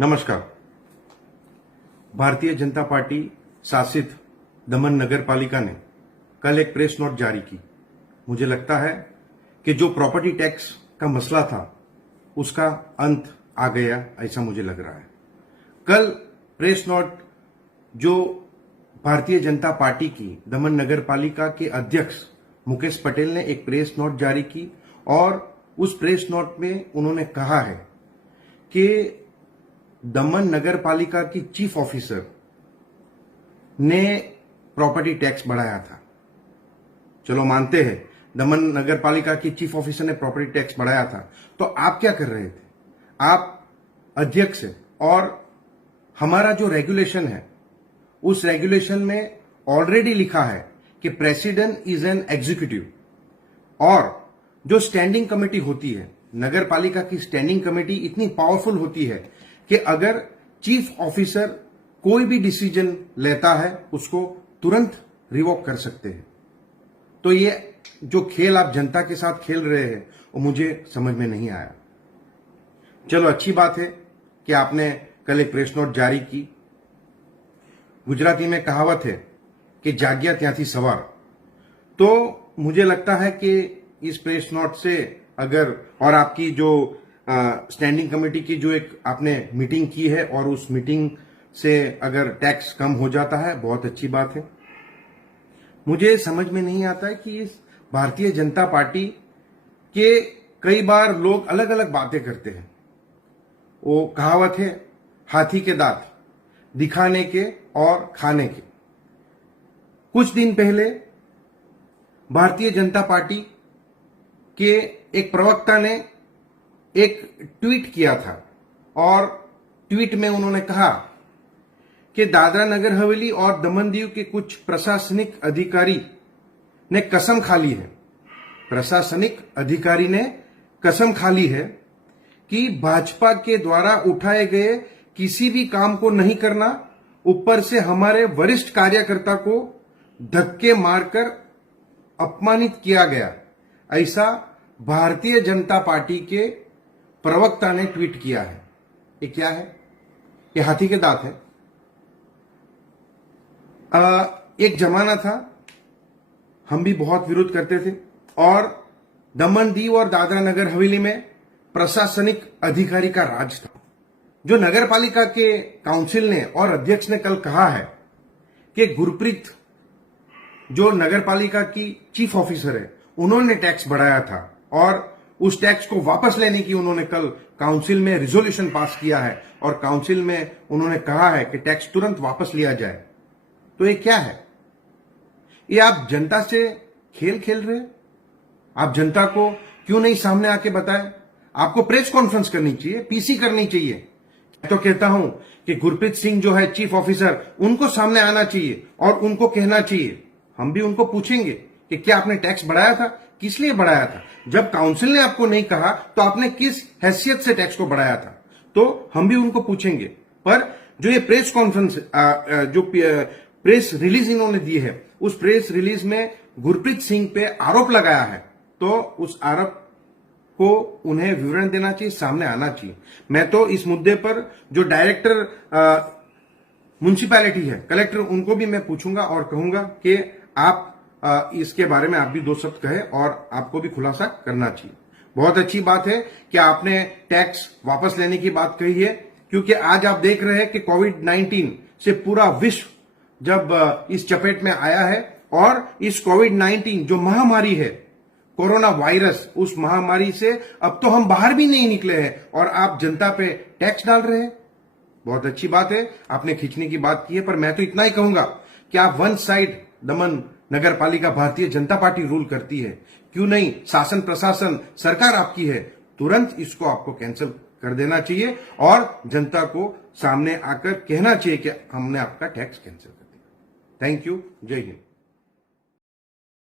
नमस्कार। भारतीय जनता पार्टी शासित दमन नगर पालिका ने कल एक प्रेस नोट जारी की। मुझे लगता है कि जो प्रॉपर्टी टैक्स का मसला था उसका अंत आ गया, ऐसा मुझे लग रहा है। कल प्रेस नोट जो भारतीय जनता पार्टी की दमन नगर पालिका के अध्यक्ष मुकेश पटेल ने एक प्रेस नोट जारी की और उस प्रेस नोट में उन्होंने कहा है कि दमन नगर पालिका की चीफ ऑफिसर ने प्रॉपर्टी टैक्स बढ़ाया था। चलो मानते हैं दमन नगर पालिका की चीफ ऑफिसर ने प्रॉपर्टी टैक्स बढ़ाया था, तो आप क्या कर रहे थे? आप अध्यक्ष हैं और हमारा जो रेगुलेशन है उस रेगुलेशन में ऑलरेडी लिखा है कि प्रेसिडेंट इज एन एग्जीक्यूटिव, और जो स्टैंडिंग कमेटी होती है, नगर पालिका की स्टैंडिंग कमेटी इतनी पावरफुल होती है कि अगर चीफ ऑफिसर कोई भी डिसीजन लेता है उसको तुरंत रिवोक कर सकते हैं। तो ये जो खेल आप जनता के साथ खेल रहे हैं वो मुझे समझ में नहीं आया। चलो अच्छी बात है कि आपने कल एक प्रेस नोट जारी की। गुजराती में कहावत है कि जाग्या त्यांथी सवार। तो मुझे लगता है कि इस प्रेस नोट से अगर, और आपकी जो स्टैंडिंग कमेटी की जो एक आपने मीटिंग की है और उस मीटिंग से अगर टैक्स कम हो जाता है, बहुत अच्छी बात है। मुझे समझ में नहीं आता है कि इस भारतीय जनता पार्टी के कई बार लोग अलग अलग बातें करते हैं। वो कहावत है हाथी के दांत, दिखाने के और खाने के। कुछ दिन पहले भारतीय जनता पार्टी के एक प्रवक्ता ने एक ट्वीट किया था और ट्वीट में उन्होंने कहा कि दादरा नगर हवेली और दमन दीव के कुछ प्रशासनिक अधिकारी ने कसम खा ली है। प्रशासनिक अधिकारी ने कसम खा ली है कि भाजपा के द्वारा उठाए गए किसी भी काम को नहीं करना, ऊपर से हमारे वरिष्ठ कार्यकर्ता को धक्के मारकर अपमानित किया गया। ऐसा भारतीय जनता पार्टी के प्रवक्ता ने ट्वीट किया है। ये क्या है? ये हाथी के दांत है। एक जमाना था, हम भी बहुत विरोध करते थे और दमन दीव और दादरा नगर हवेली में प्रशासनिक अधिकारी का राज था। जो नगर पालिका के काउंसिल ने और अध्यक्ष ने कल कहा है कि गुरप्रीत जो नगर पालिका की चीफ ऑफिसर है, उन्होंने टैक्स बढ़ाया था और उस टैक्स को वापस लेने की उन्होंने कल काउंसिल में रिजोल्यूशन पास किया है और काउंसिल में उन्होंने कहा है कि टैक्स तुरंत वापस लिया जाए। तो ये क्या है? ये आप जनता से खेल खेल रहे हैं? आप जनता को क्यों नहीं सामने आके बताएं? आपको प्रेस कॉन्फ्रेंस करनी चाहिए, पीसी करनी चाहिए। मैं तो कहता हूं कि गुरप्रीत सिंह जो है चीफ ऑफिसर, उनको सामने आना चाहिए और उनको कहना चाहिए। हम भी उनको पूछेंगे कि क्या आपने टैक्स बढ़ाया था, किस लिए बढ़ाया था? जब काउंसिल ने आपको नहीं कहा तो आपने किस हैसियत से टैक्स को बढ़ाया था? तो हम भी उनको पूछेंगे। पर जो ये प्रेस कॉन्फ्रेंस, जो प्रेस रिलीज इन्होंने दी है, उस प्रेस रिलीज में गुरप्रीत सिंह पे आरोप लगाया है, तो उस आरोप को उन्हें विवरण देना चाहिए, सामने आना चाहिए। मैं तो इस मुद्दे पर जो डायरेक्टर म्युनिसिपैलिटी है, कलेक्टर, उनको भी मैं पूछूंगा और कहूंगा कि आप इसके बारे में आप भी दो शब्द कहे और आपको भी खुलासा करना चाहिए। बहुत अच्छी बात है कि आपने टैक्स वापस लेने की बात कही है, क्योंकि आज आप देख रहे हैं कि कोविड-19 से पूरा विश्व जब इस चपेट में आया है और इस कोविड-19 जो महामारी है, कोरोना वायरस, उस महामारी से अब तो हम बाहर भी नहीं निकले हैं और आप जनता पे टैक्स डाल रहे हैं। बहुत अच्छी बात है, आपने खींचने की बात की है, पर मैं तो इतना ही कहूंगा कि आप वन साइड दमन नगर पालिका भारतीय जनता पार्टी रूल करती है, क्यों नहीं? शासन प्रशासन सरकार आपकी है, तुरंत इसको आपको कैंसिल कर देना चाहिए और जनता को सामने आकर कहना चाहिए कि हमने आपका टैक्स कैंसिल कर दिया। Thank you. जय हिंद।